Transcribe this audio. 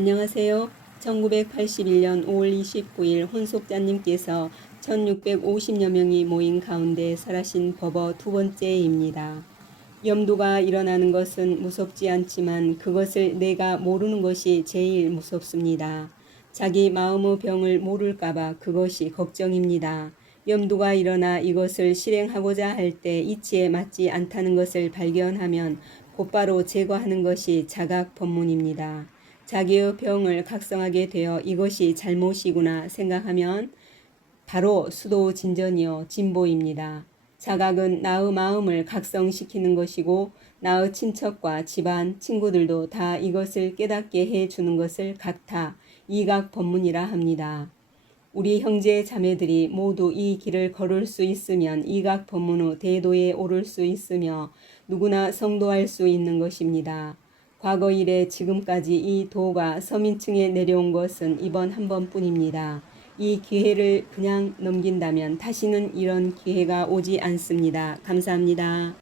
안녕하세요. 1981년 5월 29일 혼속자님께서 1650여 명이 모인 가운데 설하신 법어 두 번째입니다. 염두가 일어나는 것은 무섭지 않지만 그것을 내가 모르는 것이 제일 무섭습니다. 자기 마음의 병을 모를까봐 그것이 걱정입니다. 염두가 일어나 이것을 실행하고자 할 때 이치에 맞지 않다는 것을 발견하면 곧바로 제거하는 것이 자각 법문입니다. 자기의 병을 각성하게 되어 이것이 잘못이구나 생각하면 바로 수도 진전이요 진보입니다. 자각은 나의 마음을 각성시키는 것이고 나의 친척과 집안 친구들도 다 이것을 깨닫게 해 주는 것을 각타 이각 법문이라 합니다. 우리 형제 자매들이 모두 이 길을 걸을 수 있으면 이각 법문의 대도에 오를 수 있으며 누구나 성도할 수 있는 것입니다. 과거 이래 지금까지 이 도가 서민층에 내려온 것은 이번 한 번뿐입니다. 이 기회를 그냥 넘긴다면 다시는 이런 기회가 오지 않습니다. 감사합니다.